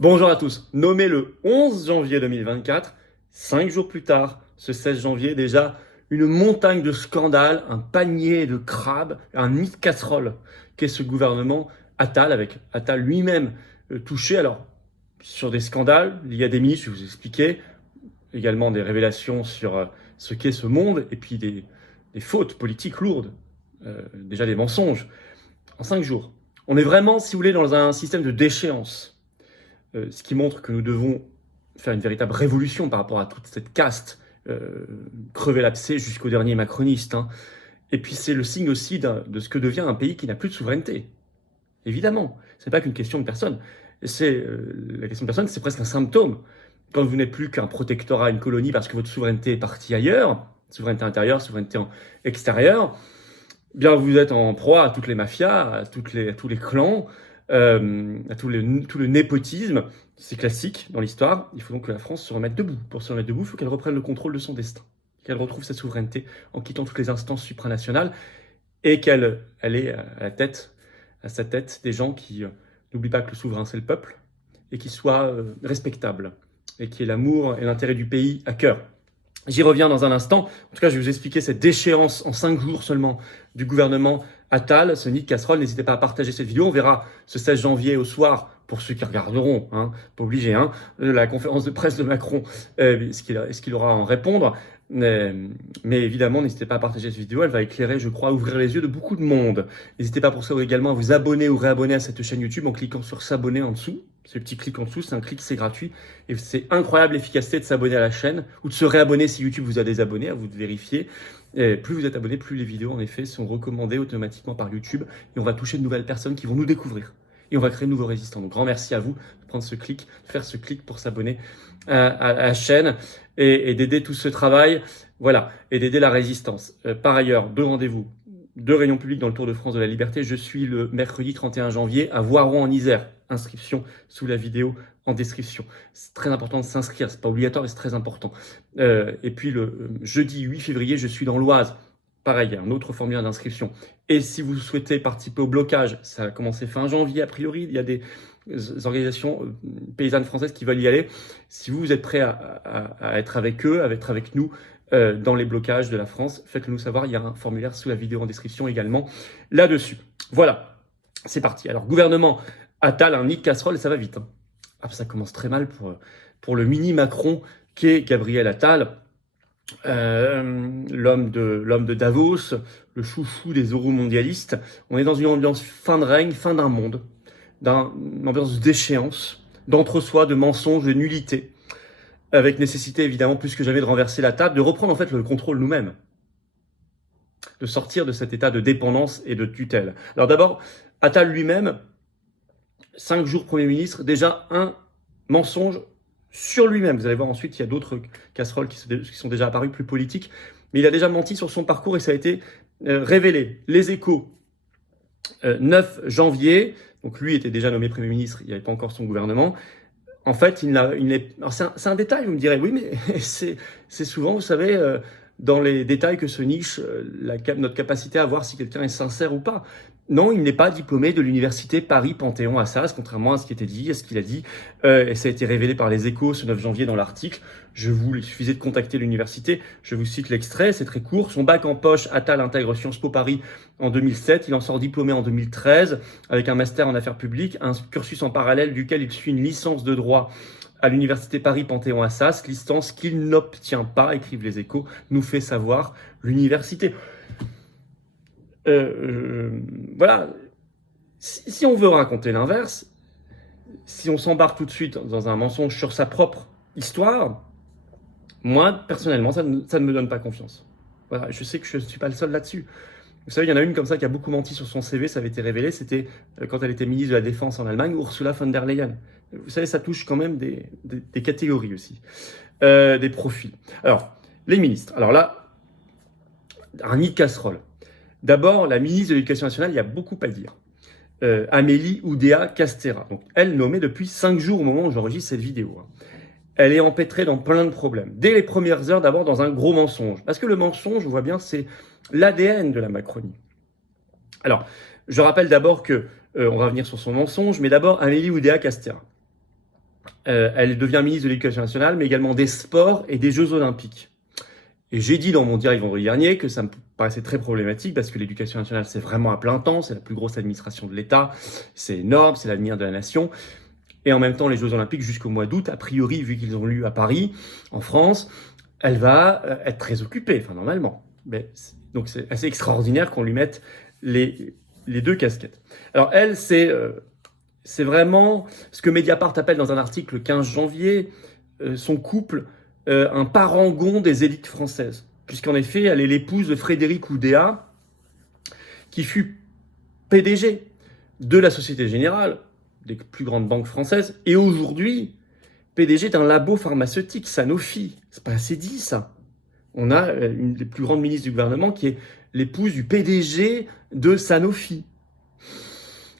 Bonjour à tous. Nommé le 11 janvier 2024, 5 jours plus tard, ce 16 janvier, déjà une montagne de scandales, un panier de crabes, un nid de casserole qu'est ce gouvernement Attal, avec Attal lui-même touché. Alors, sur des scandales, il y a des ministres, je vais vous expliquer, également des révélations sur ce qu'est ce monde, et puis des fautes politiques lourdes, déjà des mensonges, en 5 jours. On est vraiment, si vous voulez, dans un système de déchéance. Ce qui montre que nous devons faire une véritable révolution par rapport à toute cette caste, crever l'abcès jusqu'au dernier macroniste. Hein. Et puis c'est le signe aussi de ce que devient un pays qui n'a plus de souveraineté. Évidemment, ce n'est pas qu'une question de personne. La question de personne, c'est presque un symptôme. Quand vous n'êtes plus qu'un protectorat, une colonie, parce que votre souveraineté est partie ailleurs, souveraineté intérieure, souveraineté extérieure, bien vous êtes en proie à toutes les mafias, à tous les clans, à tout le népotisme. C'est classique dans l'histoire. Il faut donc que la France se remette debout. Pour se remettre debout, il faut qu'elle reprenne le contrôle de son destin, qu'elle retrouve sa souveraineté en quittant toutes les instances supranationales et qu'elle ait à sa tête des gens qui n'oublient pas que le souverain c'est le peuple et qui soient respectables et qui aient l'amour et l'intérêt du pays à cœur. J'y reviens dans un instant. En tout cas, je vais vous expliquer cette déchéance en 5 jours seulement du gouvernement Attal, ce nid de casserole. N'hésitez pas à partager cette vidéo. On verra ce 16 janvier au soir, pour ceux qui regarderont, hein, pas obligé, hein, la conférence de presse de Macron, ce qu'il aura à en répondre. Mais évidemment, n'hésitez pas à partager cette vidéo. Elle va éclairer, je crois, ouvrir les yeux de beaucoup de monde. N'hésitez pas pour ça également à vous abonner ou réabonner à cette chaîne YouTube en cliquant sur s'abonner en dessous. Ce petit clic en dessous, c'est un clic, c'est gratuit. Et c'est incroyable l'efficacité de s'abonner à la chaîne ou de se réabonner si YouTube vous a désabonné, à vous de vérifier. Et plus vous êtes abonné, plus les vidéos, en effet, sont recommandées automatiquement par YouTube. Et on va toucher de nouvelles personnes qui vont nous découvrir. Et on va créer de nouveaux résistants. Donc, grand merci à vous de prendre ce clic, de faire ce clic pour s'abonner à la chaîne et d'aider tout ce travail. Voilà, et d'aider la résistance. Par ailleurs, 2 rendez-vous. 2 réunions publiques dans le Tour de France de la Liberté. Je suis le mercredi 31 janvier à Voiron en Isère. Inscription sous la vidéo en description. C'est très important de s'inscrire, c'est pas obligatoire mais c'est très important. Et puis le jeudi 8 février, je suis dans l'Oise. Pareil, il y a un autre formulaire d'inscription. Et si vous souhaitez participer au blocage, ça a commencé fin janvier a priori, il y a des organisations paysannes françaises qui veulent y aller. Si vous êtes prêts à être avec eux, à être avec nous, dans les blocages de la France, faites-le nous savoir, il y a un formulaire sous la vidéo en description également là-dessus. Voilà, c'est parti. Alors, gouvernement Attal, un nid de casserole, et ça va vite. Hein. Ah, ça commence très mal pour le mini Macron qu'est Gabriel Attal, l'homme de Davos, le chouchou des euromondialistes. On est dans une ambiance fin de règne, fin d'un monde, une ambiance de déchéance, d'entre-soi, de mensonges, de nullité, avec nécessité évidemment plus que jamais de renverser la table, de reprendre en fait le contrôle nous-mêmes, de sortir de cet état de dépendance et de tutelle. Alors d'abord, Attal lui-même, 5 jours Premier ministre, déjà un mensonge sur lui-même. Vous allez voir ensuite, il y a d'autres casseroles qui sont déjà apparues plus politiques, mais il a déjà menti sur son parcours et ça a été révélé. Les Échos, 9 janvier, donc lui était déjà nommé Premier ministre, il n'y avait pas encore son gouvernement. En fait, c'est un détail, vous me direz, oui, mais c'est souvent, vous savez, dans les détails que se niche notre capacité à voir si quelqu'un est sincère ou pas. Non, il n'est pas diplômé de l'université Paris-Panthéon-Assas, contrairement à ce qui était dit, à ce qu'il a dit. Et ça a été révélé par les Échos ce 9 janvier dans l'article. Il suffisait de contacter l'université. Je vous cite l'extrait, c'est très court. Son bac en poche, Attal intègre Sciences Po Paris en 2007. Il en sort diplômé en 2013 avec un master en affaires publiques, un cursus en parallèle duquel il suit une licence de droit à l'université Paris-Panthéon-Assas, licence qu'il n'obtient pas, écrivent les Échos, nous fait savoir l'université. Voilà, si on veut raconter l'inverse, si on s'embarque tout de suite dans un mensonge sur sa propre histoire, moi, personnellement, ça ne me donne pas confiance. Voilà, je sais que je ne suis pas le seul là-dessus. Vous savez, il y en a une comme ça qui a beaucoup menti sur son CV, ça avait été révélé, c'était quand elle était ministre de la Défense en Allemagne, Ursula von der Leyen. Vous savez, ça touche quand même des catégories aussi, des profils. Alors, les ministres. Alors là, un nid de casserole. D'abord, la ministre de l'Éducation nationale, il y a beaucoup à dire. Amélie Oudéa-Castéra. Donc, elle nommée depuis 5 jours au moment où j'enregistre cette vidéo. Hein. Elle est empêtrée dans plein de problèmes. Dès les premières heures, d'abord dans un gros mensonge. Parce que le mensonge, on voit bien, c'est l'ADN de la Macronie. Alors, je rappelle d'abord que, on va revenir sur son mensonge, mais d'abord Amélie Oudéa-Castéra. Elle devient ministre de l'Éducation nationale, mais également des Sports et des Jeux Olympiques. Et j'ai dit dans mon direct vendredi dernier que ça me paraissait très problématique parce que l'Éducation nationale, c'est vraiment à plein temps, c'est la plus grosse administration de l'État, c'est énorme, c'est l'avenir de la nation. Et en même temps, les Jeux Olympiques jusqu'au mois d'août, a priori, vu qu'ils ont lieu à Paris, en France, elle va être très occupée, enfin normalement. Donc c'est assez extraordinaire qu'on lui mette les deux casquettes. Alors elle, c'est vraiment ce que Mediapart appelle dans un article le 15 janvier, son couple, un parangon des élites françaises. Puisqu'en effet, elle est l'épouse de Frédéric Oudéa, qui fut PDG de la Société Générale, des plus grandes banques françaises, et aujourd'hui, PDG d'un labo pharmaceutique, Sanofi. C'est pas assez dit, ça. On a une des plus grandes ministres du gouvernement qui est l'épouse du PDG de Sanofi.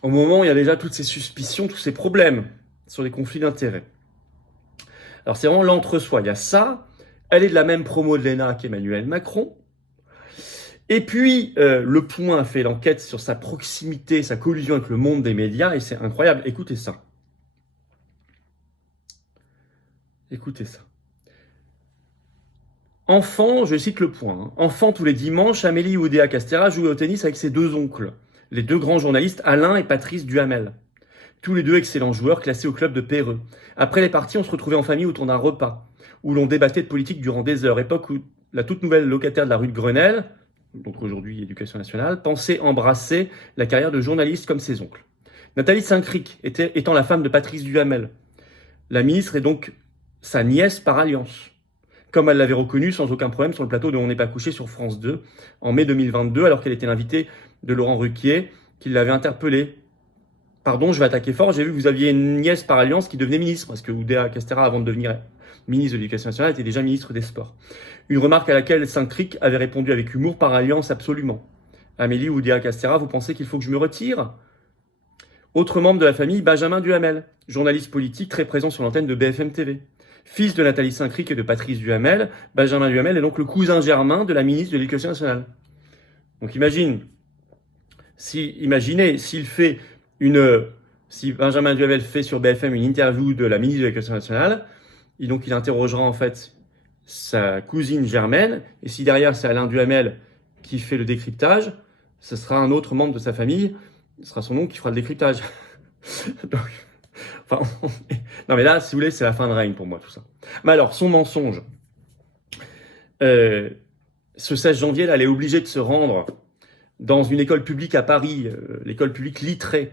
Au moment où il y a déjà toutes ces suspicions, tous ces problèmes sur les conflits d'intérêts. Alors c'est vraiment l'entre-soi. Il y a ça. Elle est de la même promo de l'ENA qu'Emmanuel Macron. Et puis, Le Point a fait l'enquête sur sa proximité, sa collusion avec le monde des médias, et c'est incroyable. Écoutez ça. Écoutez ça. Enfant, je cite Le Point, hein, enfant tous les dimanches, Amélie Oudéa-Castéra jouait au tennis avec ses deux oncles, les deux grands journalistes Alain et Patrice Duhamel. Tous les deux excellents joueurs classés au club de Péreux. Après les parties, on se retrouvait en famille autour d'un repas, où l'on débattait de politique durant des heures, époque où la toute nouvelle locataire de la rue de Grenelle, donc aujourd'hui Éducation nationale, pensait embrasser la carrière de journaliste comme ses oncles. Nathalie Saint-Cric étant la femme de Patrice Duhamel. La ministre est donc sa nièce par alliance, comme elle l'avait reconnu sans aucun problème sur le plateau de On n'est pas couché sur France 2 en mai 2022, alors qu'elle était l'invitée de Laurent Ruquier, qui l'avait interpellée. Pardon, je vais attaquer fort, j'ai vu que vous aviez une nièce par alliance qui devenait ministre, parce que Oudéa-Castéra, avant de devenir ministre de l'Éducation nationale, était déjà ministre des Sports. Une remarque à laquelle Saint-Cric avait répondu avec humour: par alliance, absolument. Amélie Oudéa-Castéra, vous pensez qu'il faut que je me retire? Autre membre de la famille, Benjamin Duhamel, journaliste politique très présent sur l'antenne de BFM TV. Fils de Nathalie Saint-Cric et de Patrice Duhamel, Benjamin Duhamel est donc le cousin germain de la ministre de l'Éducation nationale. Donc imaginez, si Benjamin Duhamel fait sur BFM une interview de la ministre de l'Éducation nationale, et donc il interrogera en fait sa cousine germaine, et si derrière c'est Alain Duhamel qui fait le décryptage, ce sera un autre membre de sa famille, ce sera son oncle qui fera le décryptage. Donc, enfin, non mais là, si vous voulez, c'est la fin de règne pour moi tout ça. Mais alors, son mensonge. Ce 16 janvier, là, elle est obligée de se rendre dans une école publique à Paris, l'école publique Littré,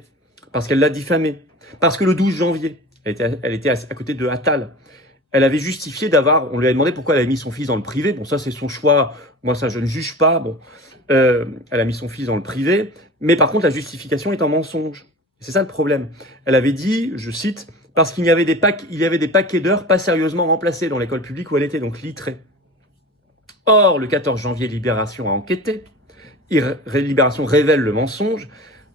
parce qu'elle l'a diffamée. Parce que le 12 janvier, elle était à côté de Attal. Elle avait justifié on lui a demandé pourquoi elle avait mis son fils dans le privé. Bon, ça, c'est son choix. Moi, ça, je ne juge pas. Bon, elle a mis son fils dans le privé. Mais par contre, la justification est un mensonge. C'est ça le problème. Elle avait dit, je cite, parce qu'il y avait des paquets d'heures pas sérieusement remplacés dans l'école publique où elle était, donc Littré. Or, le 14 janvier, Libération a enquêté. Libération révèle le mensonge.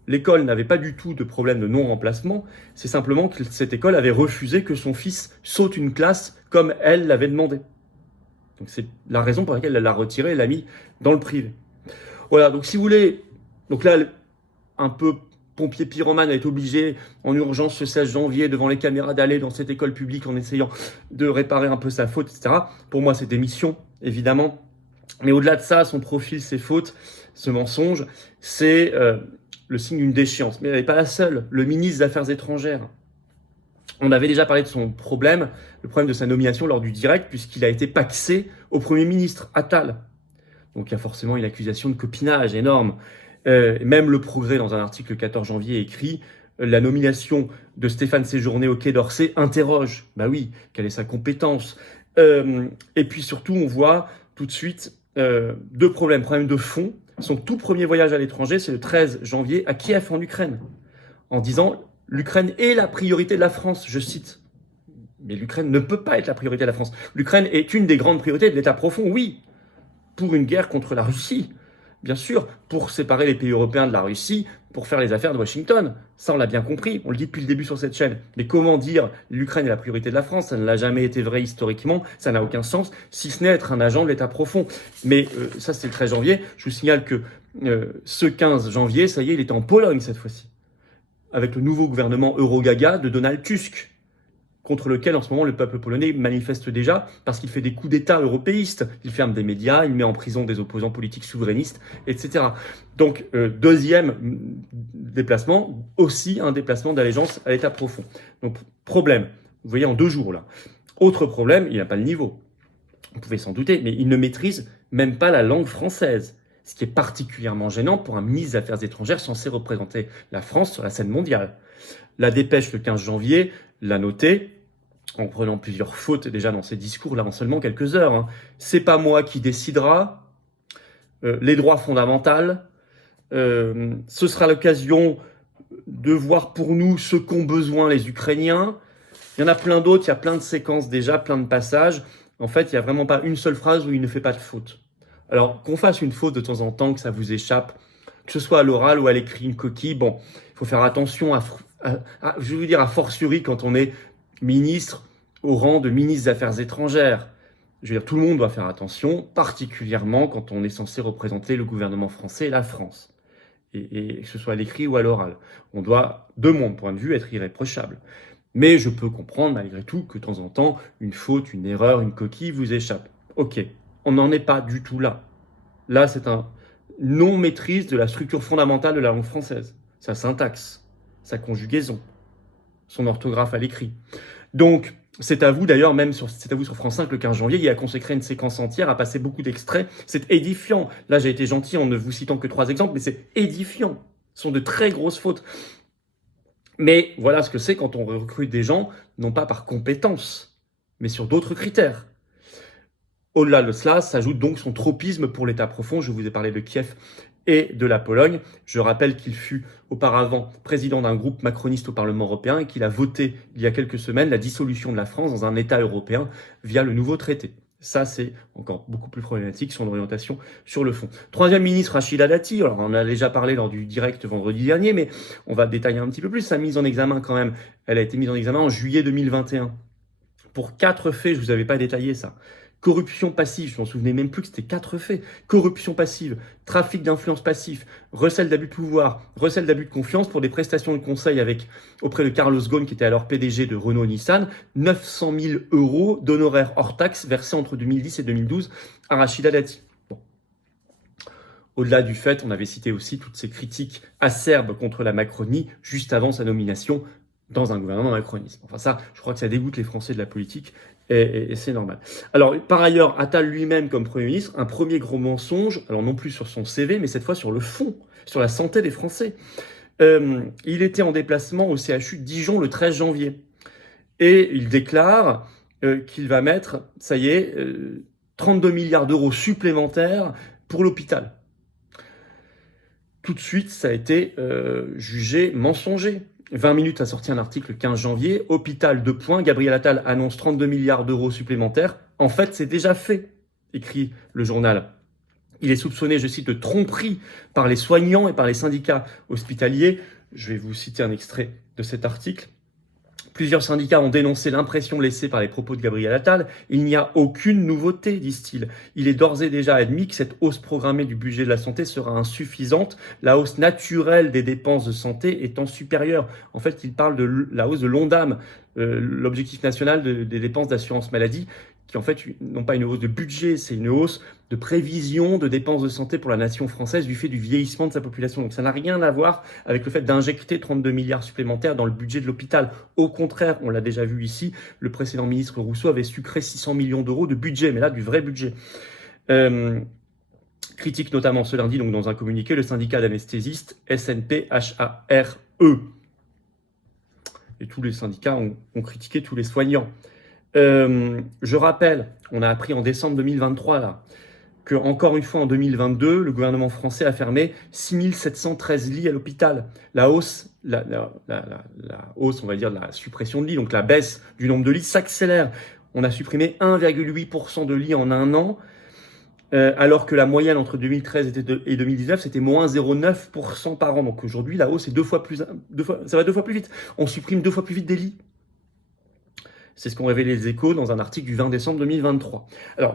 L'école n'avait pas du tout de problème de non-remplacement. C'est simplement que cette école avait refusé que son fils saute une classe comme elle l'avait demandé. Donc c'est la raison pour laquelle elle l'a retiré et l'a mis dans le privé. Voilà, donc si vous voulez, donc là, un peu pompier pyromane est obligé en urgence ce 16 janvier devant les caméras d'aller dans cette école publique en essayant de réparer un peu sa faute, etc. Pour moi, c'est des missions, évidemment. Mais au-delà de ça, son profil, ses fautes, ce mensonge, c'est le signe d'une déchéance. Mais elle n'est pas la seule. Le ministre des Affaires étrangères, on avait déjà parlé de son problème, le problème de sa nomination lors du direct, puisqu'il a été paxé au Premier ministre, Attal. Donc il y a forcément une accusation de copinage énorme. Même Le Progrès, dans un article le 14 janvier, écrit la nomination de Stéphane Séjourné au Quai d'Orsay interroge. Bah oui, quelle est sa compétence? Et puis surtout, on voit tout de suite deux problèmes. Problème de fond. Son tout premier voyage à l'étranger, c'est le 13 janvier à Kiev, en Ukraine, en disant « L'Ukraine est la priorité de la France », je cite. Mais l'Ukraine ne peut pas être la priorité de la France. L'Ukraine est une des grandes priorités de l'État profond, oui, pour une guerre contre la Russie, bien sûr, pour séparer les pays européens de la Russie, pour faire les affaires de Washington. Ça, on l'a bien compris, on le dit depuis le début sur cette chaîne. Mais comment dire l'Ukraine est la priorité de la France? Ça ne l'a jamais été vrai historiquement, ça n'a aucun sens, si ce n'est être un agent de l'État profond. Mais ça, c'est le 13 janvier. Je vous signale que ce 15 janvier, ça y est, il est en Pologne cette fois-ci, avec le nouveau gouvernement Eurogaga de Donald Tusk. contre lequel en ce moment le peuple polonais manifeste déjà parce qu'il fait des coups d'État européistes. Il ferme des médias, il met en prison des opposants politiques souverainistes, etc. Donc, deuxième déplacement, aussi un déplacement d'allégeance à l'État profond. Donc, problème, vous voyez en 2 jours là. Autre problème, il n'a pas le niveau. Vous pouvez s'en douter, mais il ne maîtrise même pas la langue française. Ce qui est particulièrement gênant pour un ministre des Affaires étrangères censé représenter la France sur la scène mondiale. La dépêche le 15 janvier l'a noté, en prenant plusieurs fautes déjà dans ses discours, là en seulement quelques heures. C'est pas moi qui décidera, les droits fondamentaux, ce sera l'occasion de voir pour nous ce qu'ont besoin les Ukrainiens. Il y en a plein d'autres, il y a plein de séquences déjà, plein de passages. En fait, il n'y a vraiment pas une seule phrase où il ne fait pas de faute. Alors, qu'on fasse une faute de temps en temps, que ça vous échappe, que ce soit à l'oral ou à l'écrit, une coquille, bon, il faut faire attention je vais vous dire, à fortiori quand on est ministre au rang de ministre des Affaires étrangères. Je veux dire, tout le monde doit faire attention, particulièrement quand on est censé représenter le gouvernement français et la France. Et que ce soit à l'écrit ou à l'oral. On doit, de mon point de vue, être irréprochable. Mais je peux comprendre malgré tout que de temps en temps, une faute, une erreur, une coquille vous échappe. Ok, on n'en est pas du tout là. Là, c'est un non-maîtrise de la structure fondamentale de la langue française. Sa syntaxe, sa conjugaison, son orthographe à l'écrit. Donc, c'est à vous d'ailleurs, c'est à vous sur France 5 le 15 janvier, il a consacré une séquence entière, a passé beaucoup d'extraits. C'est édifiant. Là, j'ai été gentil en ne vous citant que 3 exemples, mais c'est édifiant. Ce sont de très grosses fautes. Mais voilà ce que c'est quand on recrute des gens, non pas par compétence, mais sur d'autres critères. Au-delà de cela, s'ajoute donc son tropisme pour l'État profond. Je vous ai parlé de Kiev et de la Pologne. Je rappelle qu'il fut auparavant président d'un groupe macroniste au Parlement européen et qu'il a voté il y a quelques semaines la dissolution de la France dans un État européen via le nouveau traité. Ça, c'est encore beaucoup plus problématique, son orientation sur le fond. Troisième ministre, Rachida Dati. Alors, on en a déjà parlé lors du direct vendredi dernier, mais on va détailler un petit peu plus. Sa mise en examen, quand même, elle a été mise en examen en juillet 2021. Pour 4 faits, je vous avais pas détaillé ça. Corruption passive, je m'en souvenais même plus que c'était 4 faits. Corruption passive, trafic d'influence passif, recel d'abus de pouvoir, recel d'abus de confiance pour des prestations de conseil auprès de Carlos Ghosn, qui était alors PDG de Renault-Nissan, 900 000 € d'honoraires hors taxes versés entre 2010 et 2012 à Rachida Dati. Bon. Au-delà du fait, on avait cité aussi toutes ces critiques acerbes contre la Macronie juste avant sa nomination dans un gouvernement macroniste. Enfin ça, je crois que ça dégoûte les Français de la politique et c'est normal. Alors par ailleurs, Attal lui-même comme Premier ministre, un premier gros mensonge, alors non plus sur son CV, mais cette fois sur le fond, sur la santé des Français. Il était en déplacement au CHU de Dijon le 13 janvier et il déclare qu'il va mettre, ça y est, 32 milliards d'euros supplémentaires pour l'hôpital. Tout de suite, ça a été jugé mensonger. 20 minutes a sorti un article le 15 janvier. Hôpital, Gabriel Attal annonce 32 milliards d'euros supplémentaires. En fait, c'est déjà fait, écrit le journal. Il est soupçonné, je cite, de tromperie par les soignants et par les syndicats hospitaliers. Je vais vous citer un extrait de cet article. Plusieurs syndicats ont dénoncé l'impression laissée par les propos de Gabriel Attal. Il n'y a aucune nouveauté, disent-ils. Il est d'ores et déjà admis que cette hausse programmée du budget de la santé sera insuffisante, la hausse naturelle des dépenses de santé étant supérieure. En fait, il parle de la hausse de l'ONDAM, l'objectif national des dépenses d'assurance maladie, qui en fait non pas une hausse de budget, c'est une hausse de prévision de dépenses de santé pour la nation française du fait du vieillissement de sa population. Donc ça n'a rien à voir avec le fait d'injecter 32 milliards supplémentaires dans le budget de l'hôpital. Au contraire, on l'a déjà vu ici, le précédent ministre Rousseau avait sucré 600 millions d'euros de budget, mais là du vrai budget. Critique notamment ce lundi, donc dans un communiqué, le syndicat d'anesthésistes SNPHARE. Et tous les syndicats ont critiqué tous les soignants. Je rappelle, on a appris en décembre 2023 là, que encore une fois en 2022, le gouvernement français a fermé 6713 lits à l'hôpital. La hausse, on va dire, de la suppression de lits, donc la baisse du nombre de lits s'accélère. On a supprimé 1,8% de lits en un an, alors que la moyenne entre 2013 et 2019, c'était moins 0,9% par an. Donc aujourd'hui, la hausse est ça va 2 fois plus vite. On supprime 2 fois plus vite des lits. C'est ce qu'ont révélé les Échos dans un article du 20 décembre 2023. Alors,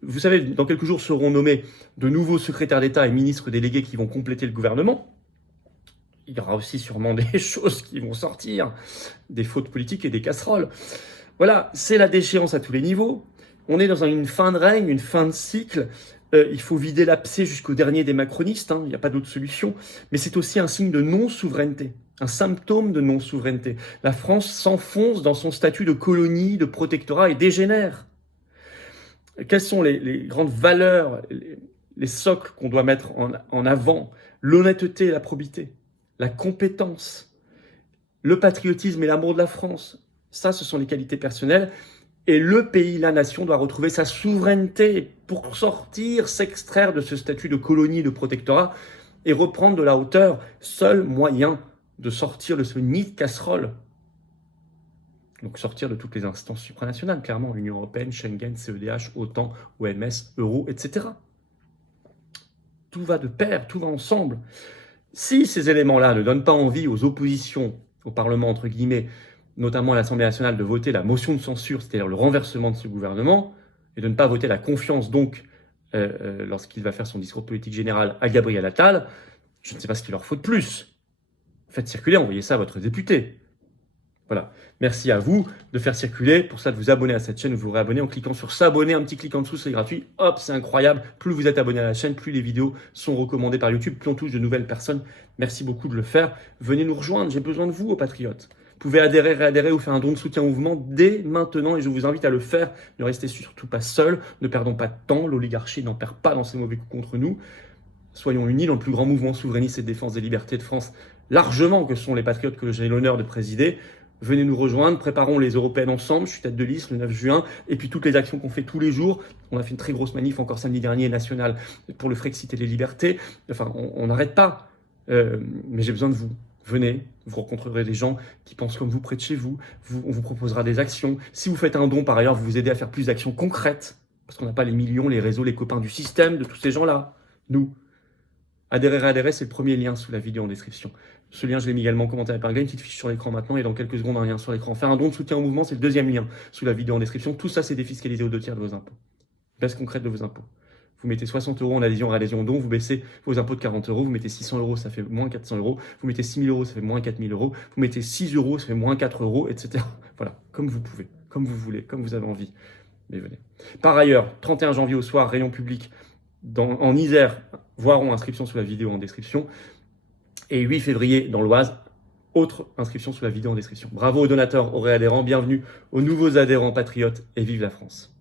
vous savez, dans quelques jours seront nommés de nouveaux secrétaires d'État et ministres délégués qui vont compléter le gouvernement. il y aura aussi sûrement des choses qui vont sortir, des fautes politiques et des casseroles. Voilà, c'est la déchéance à tous les niveaux. On est dans une fin de règne, une fin de cycle. Il faut vider l'abcès jusqu'au dernier des macronistes, hein, il n'y a pas d'autre solution. Mais c'est aussi un signe de non-souveraineté, un symptôme de non-souveraineté. La France s'enfonce dans son statut de colonie, de protectorat et dégénère. Quelles sont les grandes valeurs, les socles qu'on doit mettre en avant? L'honnêteté et la probité, la compétence, le patriotisme et l'amour de la France. Ça, ce sont les qualités personnelles. Et le pays, la nation, doit retrouver sa souveraineté pour sortir, s'extraire de ce statut de colonie, de protectorat et reprendre de la hauteur. Seul moyen de sortir de ce nid de casserole. Donc sortir de toutes les instances supranationales, clairement, Union européenne, Schengen, CEDH, OTAN, OMS, Euro, etc. Tout va de pair, tout va ensemble. Si ces éléments-là ne donnent pas envie aux oppositions, au Parlement, entre guillemets, notamment à l'Assemblée nationale, de voter la motion de censure, c'est-à-dire le renversement de ce gouvernement, et de ne pas voter la confiance, donc, lorsqu'il va faire son discours politique général à Gabriel Attal, je ne sais pas ce qu'il leur faut de plus. Faites circuler, envoyez ça à votre député. Voilà. Merci à vous de faire circuler. Pour ça, de vous abonner à cette chaîne, vous vous réabonnez en cliquant sur s'abonner, un petit clic en dessous, c'est gratuit. Hop, c'est incroyable. Plus vous êtes abonné à la chaîne, plus les vidéos sont recommandées par YouTube, plus on touche de nouvelles personnes. Merci beaucoup de le faire. Venez nous rejoindre, j'ai besoin de vous, aux patriotes. Vous pouvez adhérer, réadhérer ou faire un don de soutien au mouvement dès maintenant et je vous invite à le faire. Ne restez surtout pas seul, ne perdons pas de temps. L'oligarchie n'en perd pas dans ses mauvais coups contre nous. Soyons unis dans le plus grand mouvement souverainiste et de défense des libertés de France, largement que sont les patriotes que j'ai l'honneur de présider. Venez nous rejoindre, préparons les européennes ensemble, je suis tête de liste le 9 juin, et puis toutes les actions qu'on fait tous les jours. On a fait une très grosse manif encore samedi dernier, nationale, pour le Frexit et les libertés. Enfin, on n'arrête pas, mais j'ai besoin de vous. Venez, vous rencontrerez des gens qui pensent comme vous près de chez vous, on vous proposera des actions. Si vous faites un don, par ailleurs, vous vous aidez à faire plus d'actions concrètes, parce qu'on n'a pas les millions, les réseaux, les copains du système, de tous ces gens-là. Nous. Adhérer, c'est le premier lien sous la vidéo en description. Ce lien, je l'ai mis également en commentaire épinglé, une petite fiche sur l'écran maintenant et dans quelques secondes un lien sur l'écran. Faire un don de soutien au mouvement, c'est le deuxième lien sous la vidéo en description. Tout ça, c'est défiscalisé aux 2/3 de vos impôts. Baisse concrète de vos impôts. Vous mettez 60 € en adhésion à adhésion don, vous baissez vos impôts de 40 €, vous mettez 600 €, ça fait moins 400 €, vous mettez 6 000 €, ça fait moins 4 000 €, vous mettez 6 €, ça fait moins 4 €, etc. Voilà, comme vous pouvez, comme vous voulez, comme vous avez envie. Mais venez. Par ailleurs, 31 janvier au soir, rayon public en Isère, Voiron, inscription sous la vidéo en description. Et 8 février dans l'Oise, autre inscription sous la vidéo en description. Bravo aux donateurs, aux réadhérents, bienvenue aux nouveaux adhérents patriotes et vive la France.